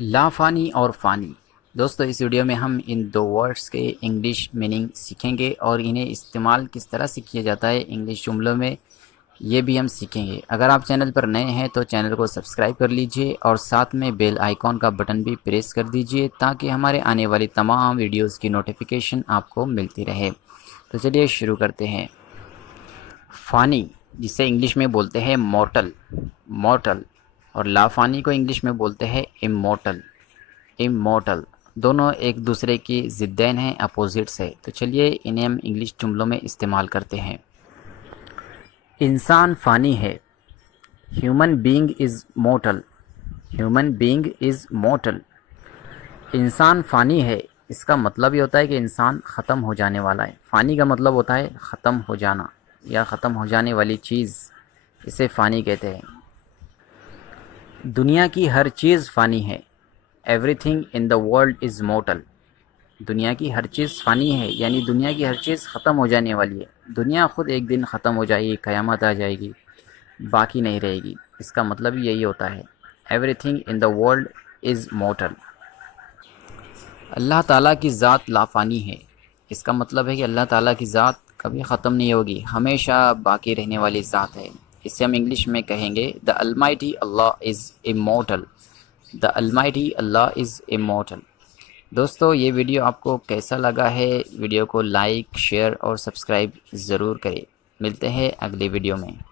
لافانی اور فانی دوستو، اس ویڈیو میں ہم ان دو ورڈز کے انگلش میننگ سیکھیں گے اور انہیں استعمال کس طرح سے کیا جاتا ہے انگلش جملوں میں، یہ بھی ہم سیکھیں گے۔ اگر آپ چینل پر نئے ہیں تو چینل کو سبسکرائب کر لیجئے اور ساتھ میں بیل آئیکن کا بٹن بھی پریس کر دیجئے تاکہ ہمارے آنے والی تمام ویڈیوز کی نوٹیفیکیشن آپ کو ملتی رہے۔ تو چلیے شروع کرتے ہیں۔ فانی، جسے انگلش میں بولتے ہیں مورٹل، اور لافانی کو انگلش میں بولتے ہیں امورٹل۔ دونوں ایک دوسرے کی ضدین ہیں، اپوزٹس ہے۔ تو چلیے انہیں ہم انگلش جملوں میں استعمال کرتے ہیں۔ انسان فانی ہے، ہیومن بینگ از مورٹل۔ انسان فانی ہے، اس کا مطلب یہ ہوتا ہے کہ انسان ختم ہو جانے والا ہے۔ فانی کا مطلب ہوتا ہے ختم ہو جانا یا ختم ہو جانے والی چیز، اسے فانی کہتے ہیں۔ دنیا کی ہر چیز فانی ہے، everything in the world is mortal. دنیا کی ہر چیز فانی ہے، یعنی دنیا کی ہر چیز ختم ہو جانے والی ہے۔ دنیا خود ایک دن ختم ہو جائے گی، قیامت آ جائے گی، باقی نہیں رہے گی۔ اس کا مطلب یہی ہوتا ہے، everything in the world is mortal. Allah تعالیٰ کی ذات لافانی ہے، اس کا مطلب ہے کہ اللہ تعالیٰ کی ذات کبھی ختم نہیں ہوگی، ہمیشہ باقی رہنے والی ذات ہے۔ اسے ہم انگلش میں کہیں گے The Almighty Allah is immortal۔ The Almighty Allah is immortal۔ دوستو، یہ ویڈیو آپ کو کیسا لگا ہے؟ ویڈیو کو لائک، شیئر اور سبسکرائب ضرور کریں۔ ملتے ہیں اگلے ویڈیو میں۔